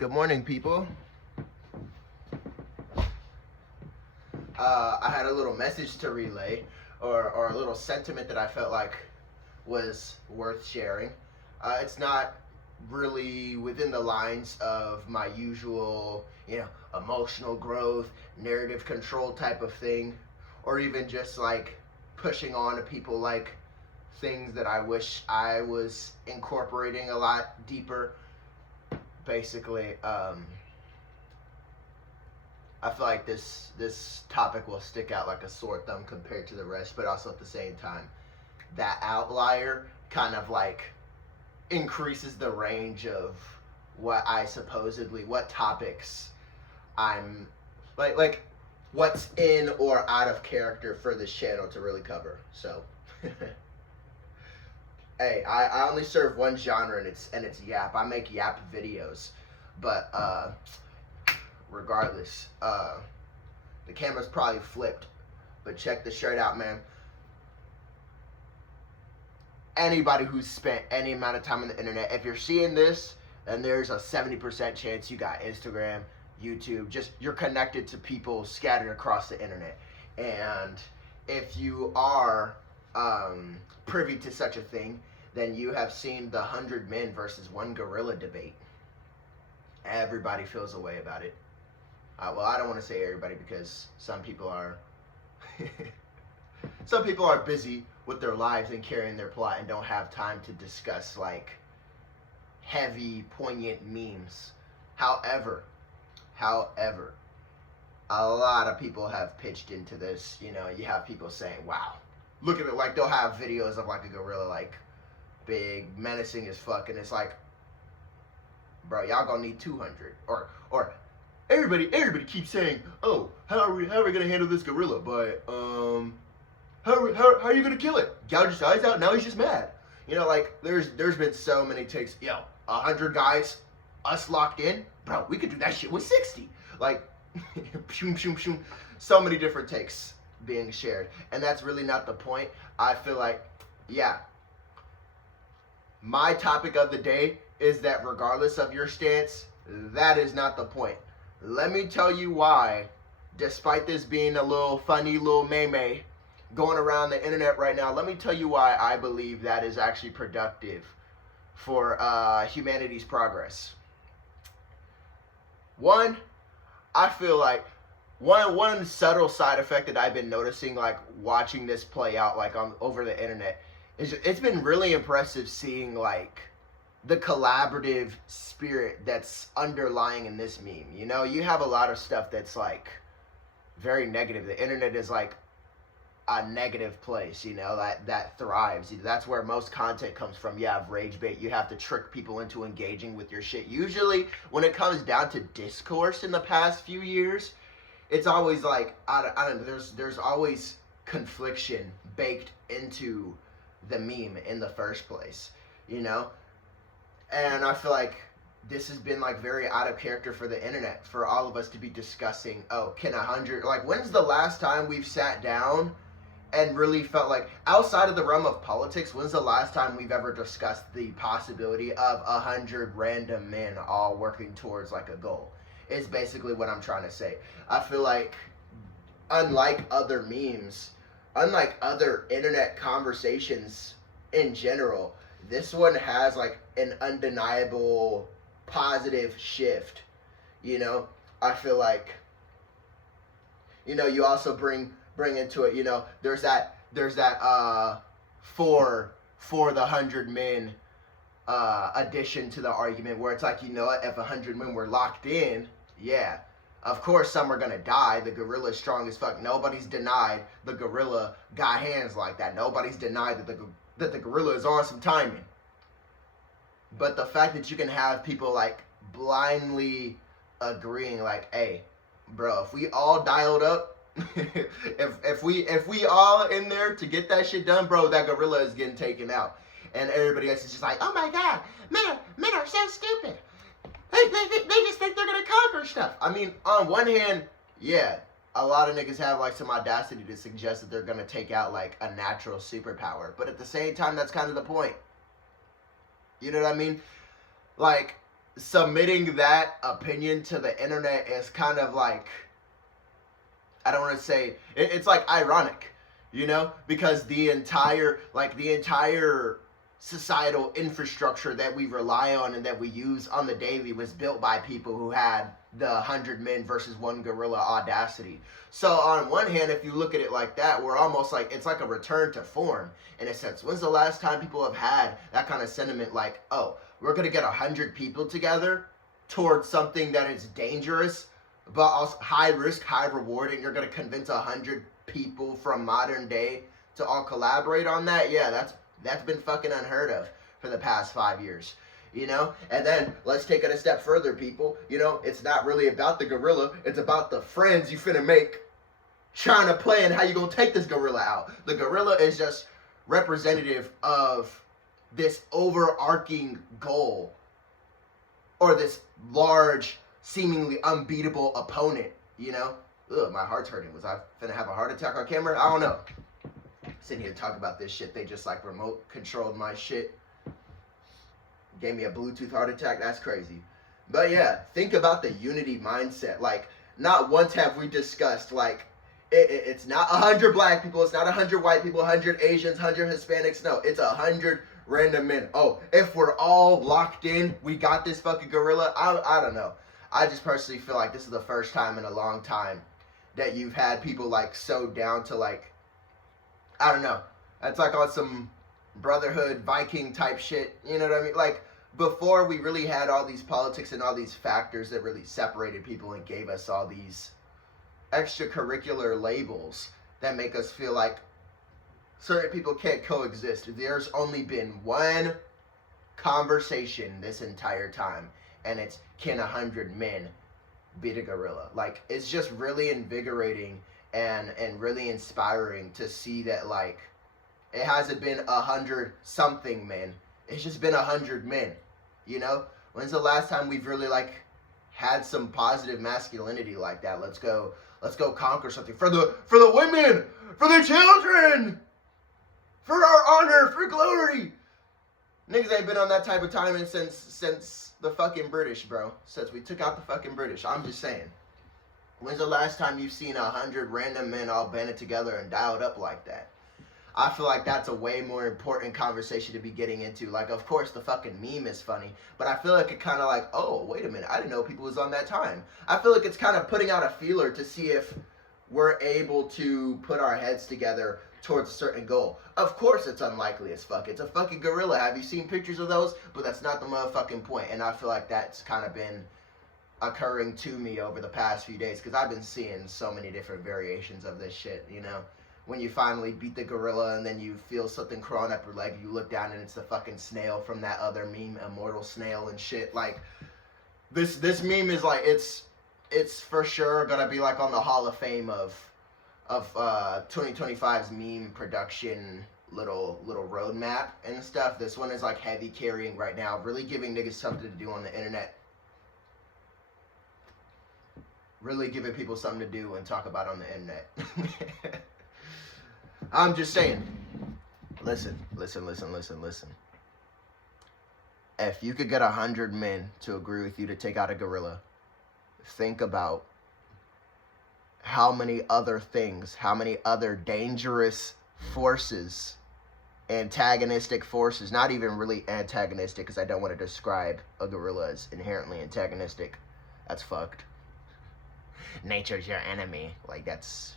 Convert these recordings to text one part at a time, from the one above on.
Good morning, people. I had a little message to relay, or a little sentiment that I felt like was worth sharing. It's not really within the lines of my usual, emotional growth, narrative control type of thing, or even just like pushing on to people like things that I wish I was incorporating a lot deeper. Basically, I feel like this topic will stick out like a sore thumb compared to the rest, but also at the same time, that outlier kind of like increases the range of what topics I'm like what's in or out of character for this channel to really cover. So hey, I only serve one genre and it's yap. I make yap videos. But regardless, the camera's probably flipped. But check the shirt out, man. Anybody who's spent any amount of time on the internet, if you're seeing this, then there's a 70% chance you got Instagram, YouTube, just you're connected to people scattered across the internet. And if you are privy to such a thing, then you have seen the 100 men versus one gorilla debate. Everybody feels a way about it. Well, I don't want to say everybody because some people are some people are busy with their lives and carrying their plot and don't have time to discuss like heavy, poignant memes. However, a lot of people have pitched into this. You have people saying, "Wow, look at it!" Like they'll have videos of like a gorilla, like big, menacing as fuck, and it's like, bro, y'all gonna need 200. Or everybody keeps saying, "Oh, how are we gonna handle this gorilla?" But how are you gonna kill it? Gouge his eyes out. Now he's just mad. Like there's been so many takes. 100 guys, us locked in, bro. We could do that shit with 60. Like, so many different takes being shared, and that's really not the point. I feel like, my topic of the day is that regardless of your stance, that is not the point. Let me tell you why, despite this being a little funny little meme going around the internet right now, let me tell you why I believe that is actually productive for humanity's progress. One, I feel like one subtle side effect that I've been noticing, like watching this play out, like over the internet, is it's been really impressive seeing like the collaborative spirit that's underlying in this meme. You have a lot of stuff that's like very negative. The internet is like a negative place, that thrives. That's where most content comes from. You have rage bait. You have to trick people into engaging with your shit. Usually when it comes down to discourse in the past few years, it's always like, I don't know, there's always confliction baked into the meme in the first place, And I feel like this has been like very out of character for the internet, for all of us to be discussing, oh, can 100, like when's the last time we've sat down and really felt like, outside of the realm of politics, when's the last time we've ever discussed the possibility of 100 random men all working towards like a goal? Is basically what I'm trying to say. I feel like unlike other memes, unlike other internet conversations in general, this one has like an undeniable positive shift. I feel like, you also bring into it, there's that for the 100 men addition to the argument, where it's like, if 100 men were locked in, of course some are gonna die. The gorilla is strong as fuck. Nobody's denied the gorilla got hands like that. Nobody's denied that the gorilla is on some timing. But the fact that you can have people like blindly agreeing, like, hey, bro, if we all dialed up, if we all in there to get that shit done, bro, that gorilla is getting taken out. And everybody else is just like, oh my god, men are so stupid. They just think they're gonna conquer stuff. I mean, on one hand, a lot of niggas have like some audacity to suggest that they're gonna take out like a natural superpower. But at the same time, that's kind of the point. You know what I mean? Like, submitting that opinion to the internet is kind of like, I don't want to say it's like ironic, you know, because the entire societal infrastructure that we rely on and that we use on the daily was built by people who had the 100 men versus one gorilla audacity. So on one hand, if you look at it like that, we're almost like, it's like a return to form in a sense. When's the last time people have had that kind of sentiment like, oh, we're going to get 100 people together towards something that is dangerous but also high risk, high reward, and you're going to convince 100 people from modern day to all collaborate on that? Yeah, that's been fucking unheard of for the past 5 years, you know? And then let's take it a step further, people. You know, it's not really about the gorilla, it's about the friends you finna make trying to plan how you gonna take this gorilla out. The gorilla is just representative of this overarching goal, or this large, seemingly unbeatable opponent, you know? Ugh, my heart's hurting. Was I finna have a heart attack on camera? I don't know. Sitting here to talk about this shit, they just like remote controlled my shit, gave me a Bluetooth heart attack. That's crazy. But yeah, think about the unity mindset. Like, not once have we discussed, like, it's not 100 black people, it's not 100 white people, 100 Asians, 100 Hispanics. No, it's 100 random men. Oh, if we're all locked in, we got this fucking gorilla. I don't know. I just personally feel like this is the first time in a long time that you've had people like so down to, like, I don't know. That's like on some brotherhood Viking type shit. You know what I mean? Like, before we really had all these politics and all these factors that really separated people and gave us all these extracurricular labels that make us feel like certain people can't coexist. There's only been one conversation this entire time, and it's, can 100 men beat a gorilla? Like, it's just really invigorating and really inspiring to see that, like, it hasn't been 100 something men, it's just been 100 men, you know? When's the last time we've really, like, had some positive masculinity like that? Let's go conquer something for the women, for the children, for our honor, for glory. Niggas ain't been on that type of timing since the fucking British, bro. Since we took out the fucking British. I'm just saying. When's the last time you've seen 100 random men all banded together and dialed up like that? I feel like that's a way more important conversation to be getting into. Like, of course, the fucking meme is funny, but I feel like it kind of like, oh, wait a minute, I didn't know people was on that time. I feel like it's kind of putting out a feeler to see if we're able to put our heads together towards a certain goal. Of course, it's unlikely as fuck. It's a fucking gorilla. Have you seen pictures of those? But that's not the motherfucking point. And I feel like that's kind of been occurring to me over the past few days, because I've been seeing so many different variations of this shit, you know? When you finally beat the gorilla and then you feel something crawling up your leg, you look down and it's the fucking snail from that other meme, Immortal Snail and shit. Like, this meme is like, it's for sure gonna be like on the Hall of Fame of 2025's meme production little roadmap and stuff. This one is like heavy carrying right now, really giving niggas something to do on the internet. Really giving people something to do and talk about on the internet. I'm just saying. Listen. If you could get 100 men to agree with you to take out a gorilla, think about how many other things, how many other dangerous forces, antagonistic forces, not even really antagonistic, because I don't want to describe a gorilla as inherently antagonistic. That's fucked. Nature's your enemy. Like, that's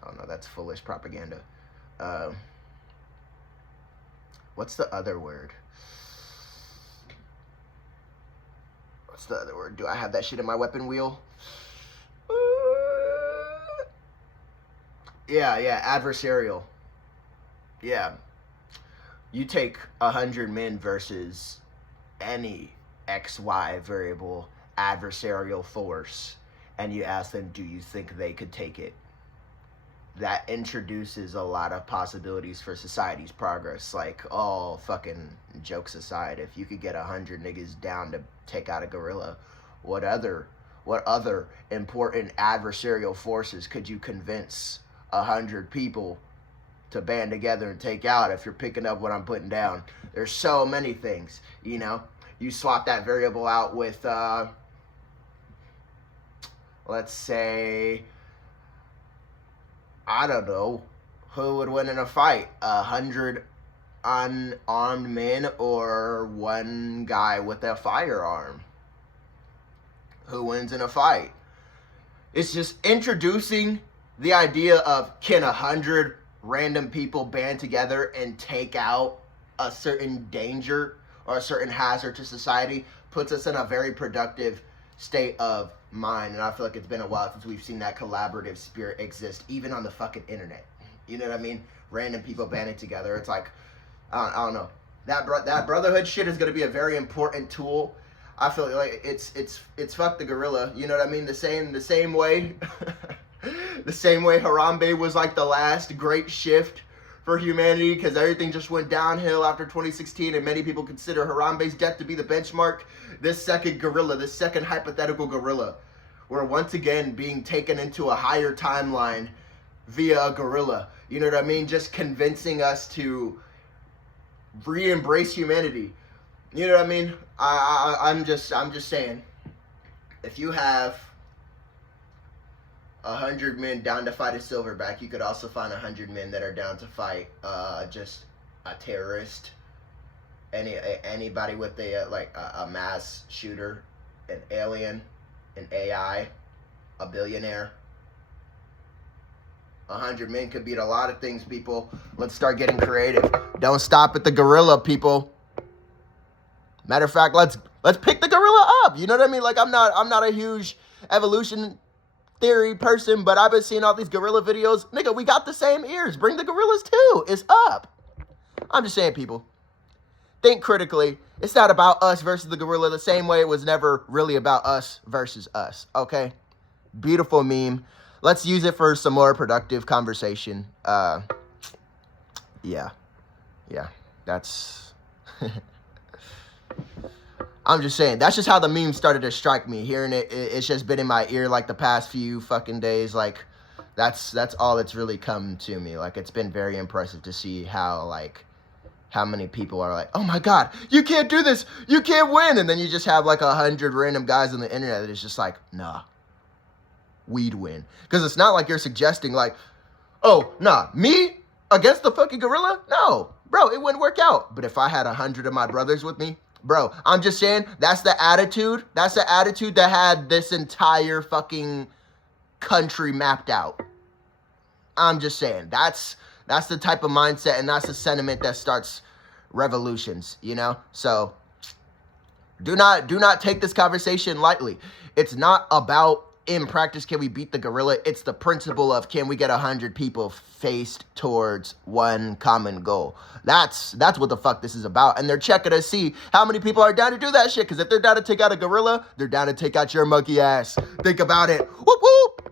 oh no, that's foolish propaganda. What's the other word? Do I have that shit in my weapon wheel? Yeah, adversarial. Yeah. You take 100 men versus any XY variable adversarial force, and you ask them, do you think they could take it? That introduces a lot of possibilities for society's progress. Like, all fucking jokes aside, if you could get 100 niggas down to take out a gorilla, what other important adversarial forces could you convince 100 people to band together and take out, if you're picking up what I'm putting down. There's so many things, you know. You swap that variable out with, let's say, I don't know, who would win in a fight? 100 unarmed men or one guy with a firearm? Who wins in a fight? It's just introducing the idea of, can 100 random people band together and take out a certain danger or a certain hazard to society, puts us in a very productive state of mind. And I feel like it's been a while since we've seen that collaborative spirit exist, even on the fucking internet. You know what I mean? Random people banding together. It's like, I don't know. That brotherhood shit is going to be a very important tool. I feel like it's fuck the gorilla. You know what I mean? The same way, the same way Harambe was like the last great shift for humanity, because everything just went downhill after 2016, and many people consider Harambe's death to be the benchmark. This second gorilla, this second hypothetical gorilla, we're once again being taken into a higher timeline via a gorilla. You know what I mean? Just convincing us to re-embrace humanity. You know what I mean? I'm just saying, if you have 100 men down to fight a silverback, you could also find 100 men that are down to fight just a terrorist, anybody with a mass shooter, an alien, an AI, a billionaire. 100 men could beat a lot of things, people. Let's start getting creative. Don't stop at the gorilla, people. Matter of fact, let's pick the gorilla up. You know what I mean? Like, I'm not a huge evolution theory person, but I've been seeing all these gorilla videos. Nigga, we got the same ears. Bring the gorillas too. It's up. I'm just saying, people, think critically. It's not about us versus the gorilla the same way it was never really about us versus us. Okay? Beautiful meme. Let's use it for some more productive conversation. Yeah. That's I'm just saying, that's just how the meme started to strike me. Hearing it's just been in my ear like the past few fucking days. Like, that's all that's really come to me. Like, it's been very impressive to see how many people are like, oh my God, you can't do this, you can't win. And then you just have like 100 random guys on the internet that is just like, nah, we'd win. Because it's not like you're suggesting like, oh, nah, me against the fucking gorilla? No, bro, it wouldn't work out. But if I had 100 of my brothers with me, bro, I'm just saying, that's the attitude. That's the attitude that had this entire fucking country mapped out. I'm just saying, that's the type of mindset, and that's the sentiment that starts revolutions, you know? So do not take this conversation lightly. It's not about, in practice, can we beat the gorilla? It's the principle of, can we get 100 people faced towards one common goal? That's what the fuck this is about. And they're checking to see how many people are down to do that shit. Because if they're down to take out a gorilla, they're down to take out your monkey ass. Think about it. Whoop whoop.